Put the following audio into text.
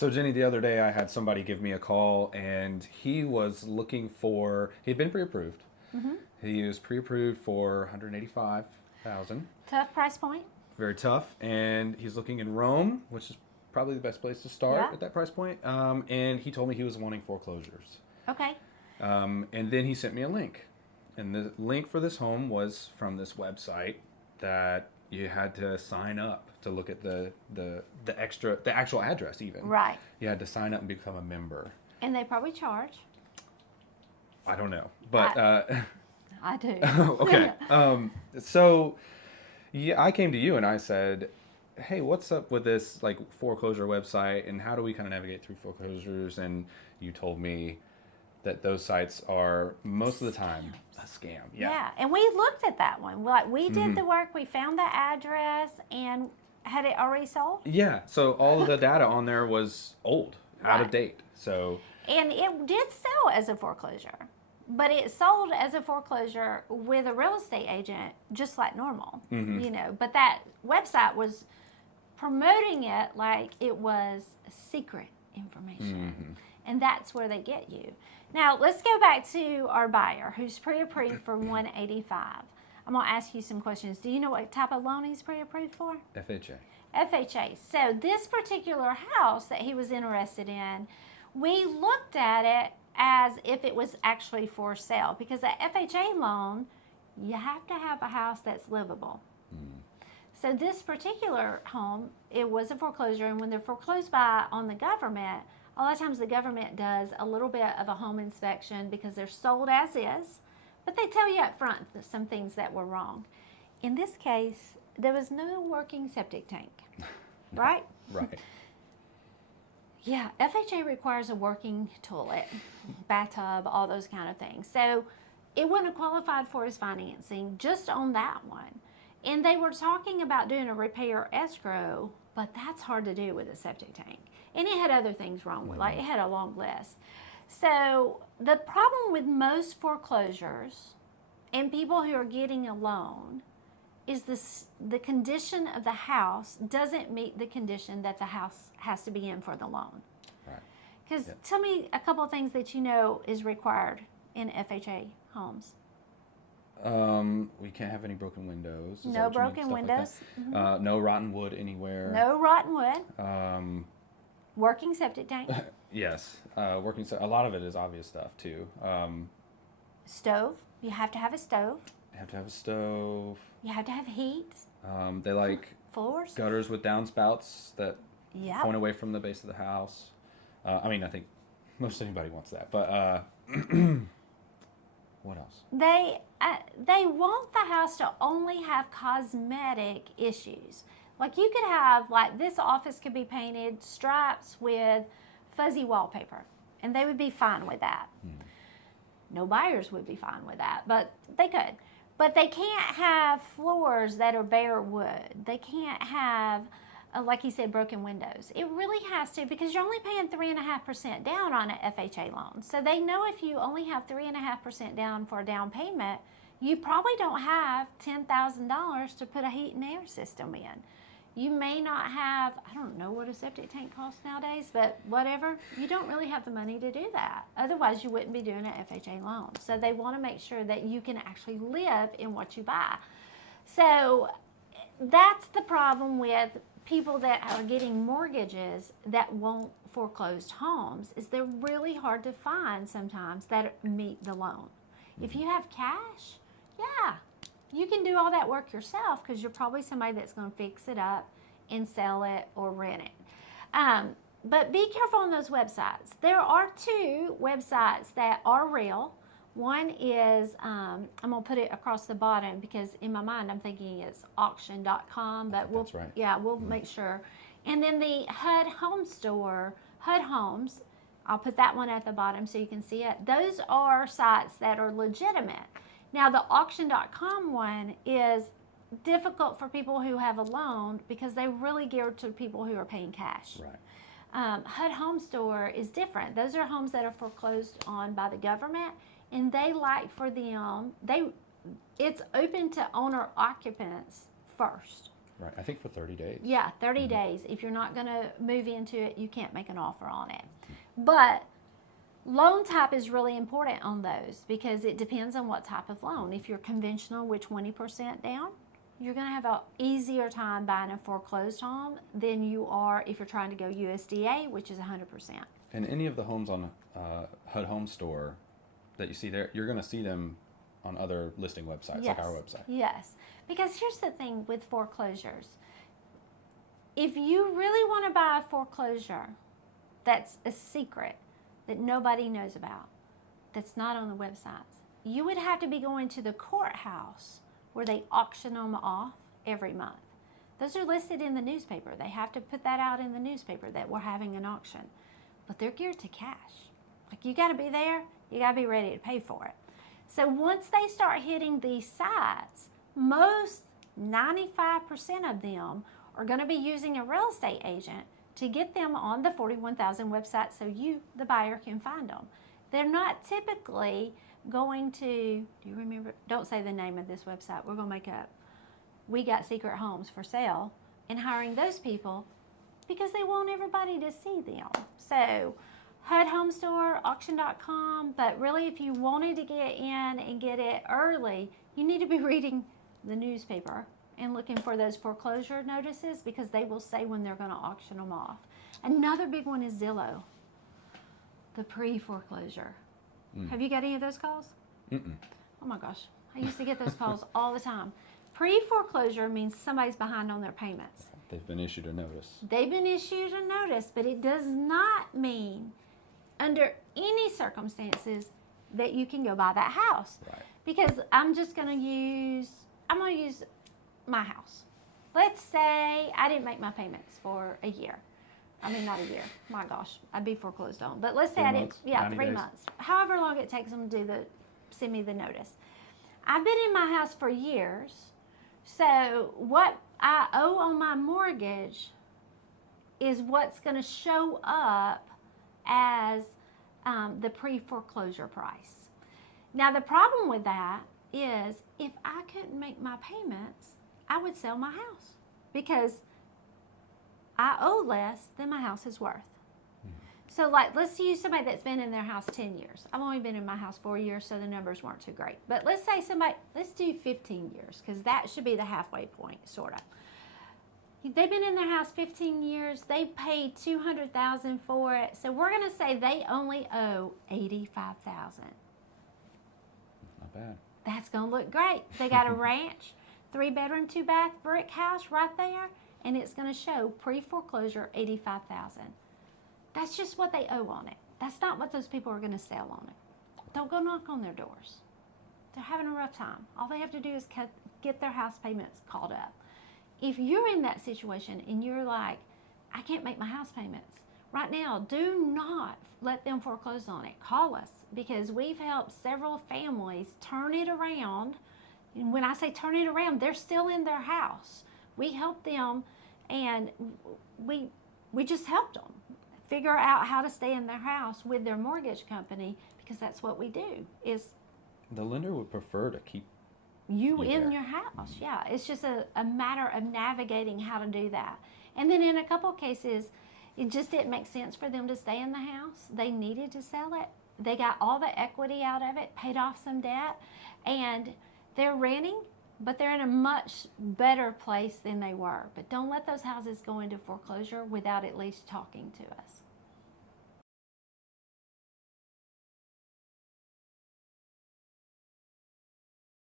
So Jenny, the other day I had somebody give me a call, and he was looking for. He'd been pre-approved. Mm-hmm. He was pre-approved for 185,000. Tough price point. Very tough, and he's looking in Rome, which is probably the best place to start Yeah. at that price point. And he told me he was wanting foreclosures. Okay. And then he sent me a link, and the link for this home was from this website that you had to sign up to look at the actual address even. Right. You had to sign up and become a member. And they probably charge. I don't know, but I do. okay. So yeah, I came to you and I said, hey, what's up with this like foreclosure website, and how do we kind of navigate through foreclosures? And you told me that those sites are most of the time a scam. Yeah, and we looked at that one. Like we did the work, we found the address, and had it already sold? Yeah, so all of the data on there was old, out of date. So and it did sell as a foreclosure, but it sold as a foreclosure with a real estate agent, just like normal, you know. But that website was promoting it like it was secret information, and that's where they get you. Now let's go back to our buyer who's pre-approved for 185. I'm gonna ask you some questions. Do you know what type of loan he's pre-approved for? FHA. FHA. So this particular house that he was interested in, we looked at it as if it was actually for sale, because an FHA loan, you have to have a house that's livable. So this particular home, it was a foreclosure, and when they're foreclosed by on the government, a lot of times the government does a little bit of a home inspection because they're sold as is, but they tell you up front some things that were wrong. In this case, there was no working septic tank, right? Right. Yeah, FHA requires a working toilet, bathtub, all those kind of things. So it wouldn't have qualified for his financing just on that one. And they were talking about doing a repair escrow, but that's hard to do with a septic tank. And it had other things wrong with it, like it had a long list. So the problem with most foreclosures and people who are getting a loan is the condition of the house doesn't meet the condition that the house has to be in for the loan. Right. Because tell me a couple of things that you know is required in FHA homes. We can't have any broken windows. Is that No what you mean? broken Stuff like windows. that? No rotten wood anywhere. No rotten wood. Working septic tank. Yes. A lot of it is obvious stuff too. Stove. You have to have a stove. You have to have a stove. You have to have heat. They like floors. gutters with downspouts that Yep. point away from the base of the house. I mean, I think most anybody wants that, but what else? They want the house to only have cosmetic issues. Like you could have, like this office could be painted stripes with fuzzy wallpaper, and they would be fine with that. No buyers would be fine with that, but they could. But they can't have floors that are bare wood. They can't have, like you said, broken windows. It really has to, because you're only paying 3.5% down on an FHA loan. So they know if you only have 3.5% down for a down payment, you probably don't have $10,000 to put a heat and air system in. You may not have, I don't know what a septic tank costs nowadays, but whatever, you don't really have the money to do that. Otherwise, you wouldn't be doing an FHA loan. So they want to make sure that you can actually live in what you buy. So that's the problem with people that are getting mortgages that won't foreclosed homes, is they're really hard to find sometimes that meet the loan. If you have cash, yeah, you can do all that work yourself because you're probably somebody that's going to fix it up and sell it or rent it. But be careful on those websites. There are two websites that are real. One is, I'm going to put it across the bottom because in my mind I'm thinking it's auction.com, but that's right. We'll make sure. And then the HUD home store, HUD Homes, I'll put that one at the bottom so you can see it. Those are sites that are legitimate. Now the auction.com one is difficult for people who have a loan because they're really geared to people who are paying cash. Right. HUD Home Store is different. Those are homes that are foreclosed on by the government, and they like for them, it's open to owner occupants first. Right. I think for 30 days. Yeah, 30 days. If you're not going to move into it, you can't make an offer on it. But loan type is really important on those because it depends on what type of loan. If you're conventional with 20% down, you're going to have an easier time buying a foreclosed home than you are if you're trying to go USDA, which is 100%. And any of the homes on HUD Home Store that you see there, you're going to see them on other listing websites, like our website. Yes, because here's the thing with foreclosures. If you really want to buy a foreclosure that's a secret that nobody knows about, that's not on the websites, you would have to be going to the courthouse where they auction them off every month. Those are listed in the newspaper. They have to put that out in the newspaper that we're having an auction. But they're geared to cash. Like, you got to be there, you got to be ready to pay for it. So once they start hitting these sites, most 95% of them are going to be using a real estate agent to get them on the 41,000 website so you, the buyer, can find them. They're not typically going to, do you remember, don't say the name of this website, we're going to make up, We Got Secret Homes for Sale, and hiring those people because they want everybody to see them. So HUD Home Store, auction.com, but really if you wanted to get in and get it early, you need to be reading the newspaper and looking for those foreclosure notices because they will say when they're going to auction them off. Another big one is Zillow, the pre-foreclosure. Have you got any of those calls? Mm-mm. Oh my gosh, I used to get those calls all the time. Pre-foreclosure means somebody's behind on their payments. They've been issued a notice. They've been issued a notice, but it does not mean under any circumstances that you can go buy that house. Right. Because I'm going to use my house. Let's say I didn't make my payments for a year. I mean, not a year. My gosh, I'd be foreclosed on. But let's say I didn't, 3 days. months. However long it takes them to send me the notice. I've been in my house for years. So what I owe on my mortgage is what's going to show up as the pre-foreclosure price. Now, the problem with that is if I couldn't make my payments, I would sell my house because I owe less than my house is worth. So, like, let's use somebody that's been in their house 10 years. I've only been in my house 4 years, so the numbers weren't too great. But let's say let's do 15 years, because that should be the halfway point, sort of. They've been in their house 15 years. They paid $200,000 for it. So we're going to say they only owe $85,000. Not bad. That's going to look great. They got a ranch, 3-bedroom, 2-bath brick house right there, and it's going to show pre-foreclosure $85,000. That's just what they owe on it. That's not what those people are going to sell on it. Don't go knock on their doors. They're having a rough time. All they have to do is get their house payments caught up. If you're in that situation and you're like, I can't make my house payments, right now, do not let them foreclose on it. Call us, because we've helped several families turn it around. And when I say turn it around, they're still in their house. We help them, and we just helped them figure out how to stay in their house with their mortgage company, because that's what we do. Is the lender would prefer to keep you in there. Your house. Yeah, it's just a matter of navigating how to do that. And then in a couple of cases, it just didn't make sense for them to stay in the house. They needed to sell it. They got all the equity out of it, paid off some debt, and they're renting, but they're in a much better place than they were. But don't let those houses go into foreclosure without at least talking to us.